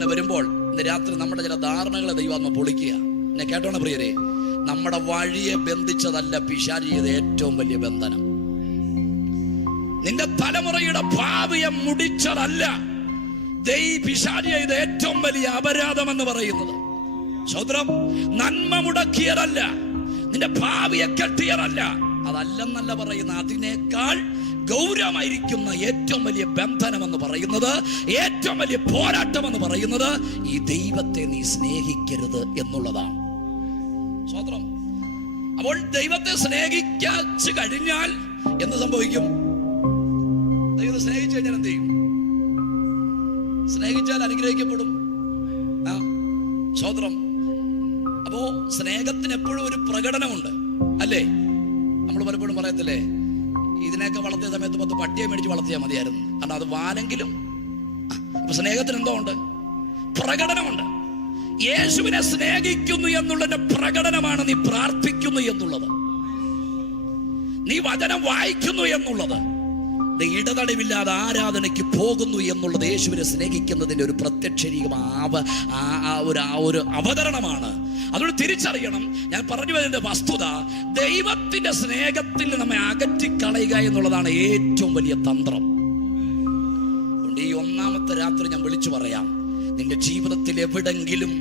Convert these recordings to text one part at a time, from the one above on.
അങ്ങനെ വരുമ്പോൾ ഇന്ന് രാത്രി നമ്മുടെ ചില ധാരണകളെ ദൈവാത്മ പൊളിക്കുക. എന്നെ കേട്ടോണ പ്രിയരെ, നമ്മുടെ വഴിയെ ബന്ധിച്ചതല്ല പിശാച് ചെയ്ത ഏറ്റവും വലിയ ബന്ധനം. നിന്റെ തലമുറയുടെ ഭാവിയെ മുടിച്ചതല്ല പിശാച് ചെയ്ത ഏറ്റവും വലിയ അപരാധം എന്ന് പറയുന്നത്. സഹോദരം, നന്മ മുടക്കിയതല്ല, നിന്റെ ഭാവിയെ കെട്ടിയതല്ല, അതല്ലെന്നല്ല പറയുന്ന, അതിനേക്കാൾ ഗൗരവമായിരിക്കുന്ന ഏറ്റവും വലിയ ബന്ധനം എന്ന് പറയുന്നത്, ഏറ്റവും വലിയ പോരാട്ടം എന്ന് പറയുന്നത് ഈ ദൈവത്തെ നീ സ്നേഹിക്കരുത് എന്നുള്ളതാണ്. സഹോദരം, അപ്പോൾ ദൈവത്തെ സ്നേഹിച്ചു കഴിഞ്ഞാൽ എന്ത് സംഭവിക്കും? ദൈവത്തെ സ്നേഹിച്ചു കഴിഞ്ഞാൽ എന്ത് ചെയ്യും? സ്നേഹിച്ചാൽ അനുഗ്രഹിക്കപ്പെടും. സഹോദരം, അപ്പോ സ്നേഹത്തിന് എപ്പോഴും ഒരു പ്രകടനമുണ്ട്, അല്ലേ? നമ്മൾ പലപ്പോഴും പറയത്തില്ലേ, ഇതിനെയൊക്കെ വളർത്തിയ സമയത്ത് 10 പട്ടിയെ മേടിച്ച് വളർത്തിയാൽ മതിയായിരുന്നു, കാരണം അത് വാലെങ്കിലും. അപ്പൊ സ്നേഹത്തിന് എന്തോ ഉണ്ട്? പ്രകടനമുണ്ട്. യേശുവിനെ സ്നേഹിക്കുന്നു എന്നുള്ളതിന്റെ പ്രകടനമാണ് നീ പ്രാർത്ഥിക്കുന്നു എന്നുള്ളത്, നീ വചനം വായിക്കുന്നു എന്നുള്ളത്, നീ ഇടതടവില്ലാതെ ആരാധനയ്ക്ക് പോകുന്നു എന്നുള്ളത് യേശുവിനെ സ്നേഹിക്കുന്നതിന്റെ ഒരു ഒരു അവതരണമാണ്. അതുകൊണ്ട് തിരിച്ചറിയണം, ഞാൻ പറഞ്ഞു വരുന്ന വസ്തുത, ദൈവത്തിന്റെ സ്നേഹത്തിൽ നമ്മെ അകറ്റിക്കളയുക എന്നുള്ളതാണ് ഏറ്റവും വലിയ തന്ത്രം. അതുകൊണ്ട് ഈ 1-ാമത്തെ രാത്രി ഞാൻ വിളിച്ചു പറയാം, നിന്റെ ജീവിതത്തിൽ എവിടെങ്കിലും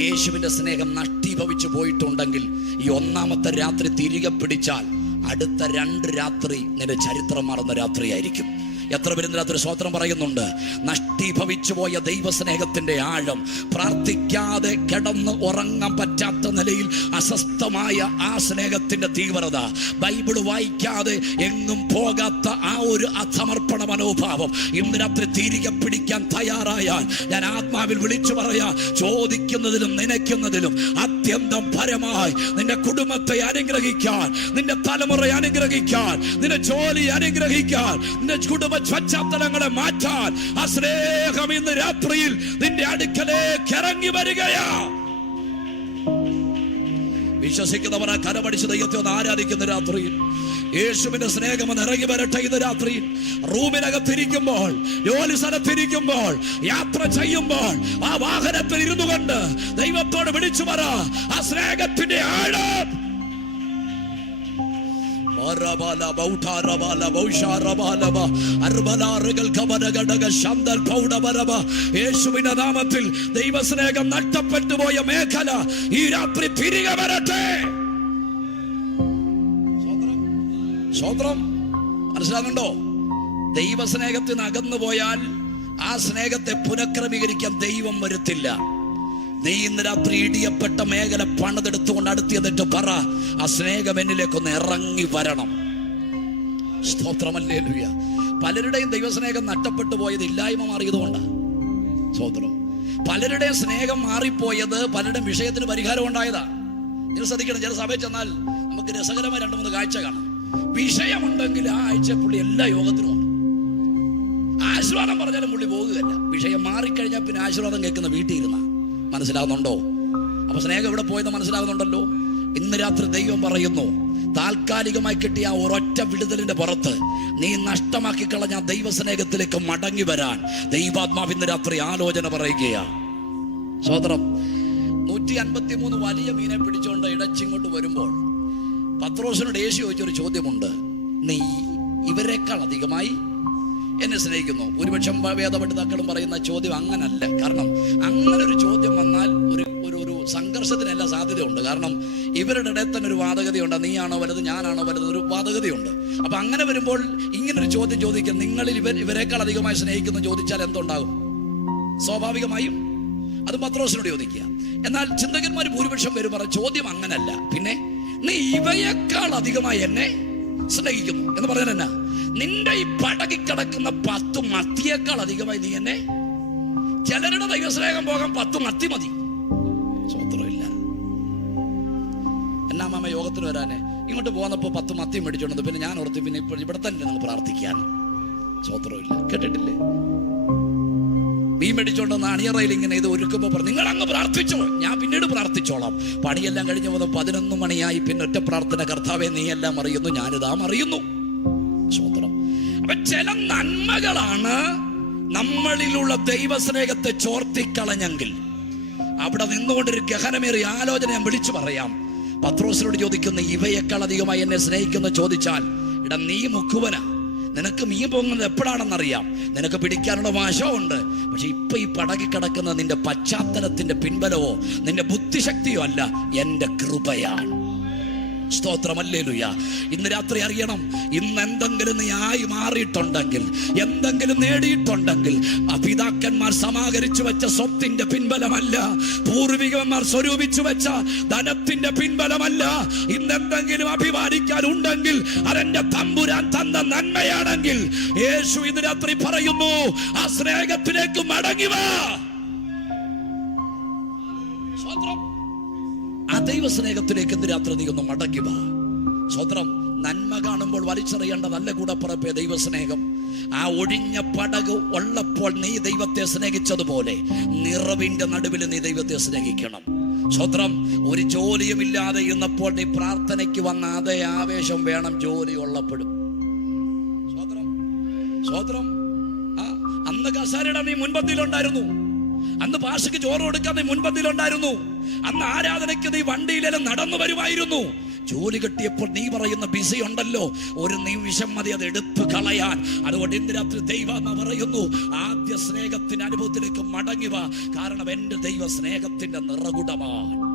യേശുവിന്റെ സ്നേഹം നഷ്ടീഭവിച്ചു പോയിട്ടുണ്ടെങ്കിൽ ഈ 1-ാമത്തെ രാത്രി തിരികെ പിടിച്ചാൽ അടുത്ത 2 രാത്രി നിന്റെ ചരിത്രം മാറുന്ന രാത്രിയായിരിക്കും. എത്ര പേര് രാത്രി സ്തോത്രം പറയുന്നുണ്ട്? നഷ്ടീഭവിച്ചു പോയ ദൈവസ്നേഹത്തിന്റെ ആഴം, പ്രാർത്ഥിക്കാതെ കിടന്ന് ഉറങ്ങാൻ പറ്റാത്ത നിലയിൽ അസ്വസ്ഥമായ ആ സ്നേഹത്തിന്റെ തീവ്രത, ബൈബിൾ വായിക്കാതെ എങ്ങും പോകാത്ത ആ ഒരു അസമർപ്പണ മനോഭാവം ഇന്ന് രാത്രി തിരികെ പിടിക്കാൻ തയ്യാറായാൽ ഞാൻ ആത്മാവിൽ വിളിച്ചു പറയാ, ചോദിക്കുന്നതിലും നനയ്ക്കുന്നതിലും അത്യന്തം പരമായി നിന്റെ കുടുംബത്തെ അനുഗ്രഹിക്കാൻ, നിന്റെ തലമുറയെ അനുഗ്രഹിക്കാൻ, നിന്റെ ജോലി അനുഗ്രഹിക്കാൻ, നിന്റെ കുടുംബ പശ്ചാത്തലങ്ങളെ മാറ്റാൻ ആ സ്നേഹം ഇന്ന് രാത്രിയിൽ നിന്റെ അടുക്കലേക്ക് ഇറങ്ങി വരികയാ. വിശ്വസിക്കുന്നവർ ആ കരമടിച്ച് ദൈവത്തെ ഒന്ന് ആരാധിക്കുന്ന രാത്രിയിൽ യേശുവിന്റെ സ്നേഹം ഒന്ന് ഇറങ്ങി വരട്ടെ. ഇന്ന് രാത്രിയിൽ റൂമിനകത്തിരിക്കുമ്പോൾ, ജോലി സ്ഥലത്തിരിക്കുമ്പോൾ, യാത്ര ചെയ്യുമ്പോൾ, ആ വാഹനത്തിൽ ഇരുന്നു കൊണ്ട് ദൈവത്തോട് വിളിച്ചു പറ, ആ സ്നേഹത്തിന്റെ ആഴം. യേശുവിന്റെ നാമത്തിൽ ദൈവസ്നേഹം നഷ്ടപ്പെട്ടു പോയ മേഖല ഈ രാത്രി തിരികെ വരട്ടെ. സ്വത്രം മനസ്സിലാകുന്നുണ്ടോ? ദൈവസ്നേഹത്തിന് അകന്നു പോയാൽ ആ സ്നേഹത്തെ പുനഃക്രമീകരിക്കാൻ ദൈവം വരുത്തില്ല. നീ ഇന്ന് രാത്രി ഇടിയപ്പെട്ട മേഖല പണിതെടുത്തുകൊണ്ട് അടുത്തിയതിട്ട് പറ, ആ സ്നേഹം എന്നിലേക്കൊന്ന് ഇറങ്ങി വരണം. സ്തോത്രമല്ലേ ഹല്ലേലൂയ. പലരുടെയും ദൈവസ്നേഹം നഷ്ടപ്പെട്ടു പോയത് ഇല്ലായ്മ മാറിയത് കൊണ്ടാണ്. സ്തോത്രം. പലരുടെയും സ്നേഹം മാറിപ്പോയത് പലരുടെയും വിഷയത്തിന് പരിഹാരം ഉണ്ടായതാ. നിങ്ങൾ ശ്രദ്ധിക്കണം, ചില സഭയിൽ ചെന്നാൽ നമുക്ക് രസകരമായ 2-3 കാഴ്ച കാണാം. വിഷയമുണ്ടെങ്കിൽ ആ ആഴ്ച പുള്ളി എല്ലാ യോഗത്തിനും ഉണ്ട്. ആശീർവാദം പറഞ്ഞാലും പുള്ളി പോകുകയല്ല. വിഷയം മാറിക്കഴിഞ്ഞാൽ പിന്നെ ആശീർവാദം കേൾക്കുന്ന വീട്ടിൽ ഇരുന്ന. മനസ്സിലാകുന്നുണ്ടോ? അപ്പൊ സ്നേഹം എവിടെ പോയെന്ന് മനസ്സിലാകുന്നുണ്ടല്ലോ. ഇന്ന് രാത്രി ദൈവം പറയുന്നു, താൽക്കാലികമായി കിട്ടിയ ആ ഒരൊറ്റ വിടുതലിന്റെ പുറത്ത് നീ നഷ്ടമാക്കി കളഞ്ഞ ദൈവസ്നേഹത്തിലേക്ക് മടങ്ങി വരാൻ ദൈവാത്മാവ് ഇന്ന് രാത്രി ആലോചന പറയുകയാണ്. സഹോദരം, 153 വലിയ മീനെ പിടിച്ചുകൊണ്ട് ഇടച്ചിങ്ങോട്ട് വരുമ്പോൾ പത്രോസിനോട് യേശു ചോദിച്ചൊരു ചോദ്യമുണ്ട്, നീ ഇവരെക്കാൾ അധികമായി എന്നെ സ്നേഹിക്കുന്നു? ഭൂരിപക്ഷം വേദപണ്ഡിതാക്കളും പറയുന്ന ചോദ്യം അങ്ങനല്ല. കാരണം അങ്ങനെ ഒരു ചോദ്യം വന്നാൽ ഒരു സംഘർഷത്തിനെല്ലാം സാധ്യതയുണ്ട്. കാരണം ഇവരുടെ ഇടയിൽ തന്നെ ഒരു വാദഗതിയുണ്ട്, നീയാണോ വലുത് ഞാനാണോ വലുത്, ഒരു വാദഗതിയുണ്ട്. അപ്പൊ അങ്ങനെ വരുമ്പോൾ ഇങ്ങനൊരു ചോദ്യം ചോദിക്കാം, നിങ്ങളിൽ ഇവരെക്കാൾ അധികമായി സ്നേഹിക്കുന്നു ചോദിച്ചാൽ എന്തുണ്ടാകും? സ്വാഭാവികമായും അത് പത്രോസിനോട് ചോദിക്കുക. എന്നാൽ ചിന്തകന്മാർ ഭൂരിപക്ഷം പേര് പറഞ്ഞ ചോദ്യം അങ്ങനല്ല. പിന്നെ നീ ഇവയേക്കാൾ അധികമായി എന്നെ സ്നേഹിക്കുന്നു എന്ന് പറഞ്ഞാൽ എന്നാ? നിന്റെ ഈ പടകിക്കിടക്കുന്ന 10 മത്തിയേക്കാൾ അധികമായി നീ എന്നെ. ചിലരുടെ ദൈവസ്നേഹം പോകാൻ 10 മത്തി മതി. സ്വത്രമില്ല. എന്നാ മാമ യോഗത്തിന് വരാനെ ഇങ്ങോട്ട് പോന്നപ്പോ 10 മത്തി മേടിച്ചോണ്ട് പിന്നെ ഞാൻ ഓർത്തി പിന്നെ ഇപ്പോൾ ഇവിടെ തന്നെ നിങ്ങൾ പ്രാർത്ഥിക്കാൻ. സ്വത്രമില്ല. കേട്ടിട്ടില്ലേ? മീൻ മേടിച്ചോണ്ടെന്ന് അണിയറയിൽ ഇങ്ങനെ ഇത് ഒരുക്കുമ്പോ പറഞ്ഞു, നിങ്ങൾ അങ്ങ് പ്രാർത്ഥിച്ചോ, ഞാൻ പിന്നീട് പ്രാർത്ഥിച്ചോളാം. പണിയെല്ലാം കഴിഞ്ഞു പോകുന്ന 11 മണിയായി. പിന്നെ ഒറ്റ പ്രാർത്ഥന, കർത്താവേ നീ എല്ലാം അറിയുന്നു, ഞാനിതാ അറിയുന്നു. സ്വത്രം. അപ്പൊ ചില നന്മകളാണ് നമ്മളിലുള്ള ദൈവസ്നേഹത്തെ ചോർത്തിക്കളഞ്ഞെങ്കിൽ അവിടെ നിന്നുകൊണ്ടൊരു ഗഹനമേറിയ ആലോചന ഞാൻ വിളിച്ചു പറയാം. പത്രോസിനോട് ചോദിക്കുന്ന, ഇവയേക്കാൾ അധികമായി എന്നെ ചോദിച്ചാൽ, ഇടാ നീ മുക്കുവനാ, നിനക്ക് മീൻ പോകുന്നത് എപ്പോഴാണെന്നറിയാം, നിനക്ക് പിടിക്കാനുള്ള വശമുണ്ട്. പക്ഷെ ഇപ്പൊ ഈ പടകി കിടക്കുന്ന നിന്റെ പശ്ചാത്തലത്തിന്റെ പിൻബലമോ നിന്റെ ബുദ്ധിശക്തിയോ അല്ല, എന്റെ കൃപയാണ്. സ്തോത്രം, ഹല്ലേലൂയ. ഇന്ന് രാത്രി അറിയണം, ഇന്ന് എന്തെങ്കിലും നീ ആയി മാറിയിട്ടുണ്ടെങ്കിൽ, എന്തെങ്കിലും നേടിയിട്ടുണ്ടെങ്കിൽ, പിതാക്കന്മാർ സമാഹരിച്ചു വെച്ച സ്വത്തിന്റെ പിൻബലമല്ല, പൂർവികന്മാർ സ്വരൂപിച്ചു വെച്ച ധനത്തിന്റെ പിൻബലമല്ല. ഇന്നെന്തെങ്കിലും അഭിമാനിക്കാനുണ്ടെങ്കിൽ അതെന്റെ തമ്പുരാൻ തന്ന നന്മയാണെങ്കിൽ, യേശു ഇന്ന് രാത്രി പറയുന്നു, ആ സ്നേഹത്തിലേക്ക് മടങ്ങി വാ. ആ ദൈവ സ്നേഹത്തിലേക്ക് ഇന്ന് രാത്രി നീ ഒന്ന് മടങ്ങി വാ. സ്വത്രം, നന്മ കാണുമ്പോൾ വലിച്ചെറിയേണ്ടതല്ല കൂടപ്പുറപ്പേ ദൈവസ്നേഹം. ആ ഒഴിഞ്ഞ പടക് ഉള്ളപ്പോൾ നീ ദൈവത്തെ സ്നേഹിച്ചതുപോലെ നിറവിന്റെ നടുവിൽ നീ ദൈവത്തെ സ്നേഹിക്കണം. സ്വത്രം, ഒരു ജോലിയും ഇല്ലാതെ ഇരുന്നപ്പോൾ നീ പ്രാർത്ഥനയ്ക്ക് വന്ന അതേ ആവേശം വേണം ജോലി ഉള്ളപ്പോഴും. സ്വത്രം, അന്ന് കസാരയുടെ നീ മുൻപന്തിയിലുണ്ടായിരുന്നു, അന്ന് പാഷയ്ക്ക് ചോറ് കൊടുക്കാൻ നീ മുൻപന്തിയിലുണ്ടായിരുന്നു, അന്ന് ആരാധനയ്ക്ക് നീ വണ്ടിയിലെല്ലാം നടന്നു വരുമായിരുന്നു. ജോലി കിട്ടിയപ്പോൾ നീ പറയുന്ന ബിസി ഉണ്ടല്ലോ, ഒരു നിമിഷം മതി അത് എടുത്തു കളയാൻ. അതുകൊണ്ട് ഇന്ന് രാത്രി ദൈവം പറയുന്നു, ആദ്യ സ്നേഹത്തിന്റെ അനുഭവത്തിലേക്ക് മടങ്ങി വാ. കാരണം എന്റെ ദൈവ സ്നേഹത്തിന്റെ നിറകുടമാണ്.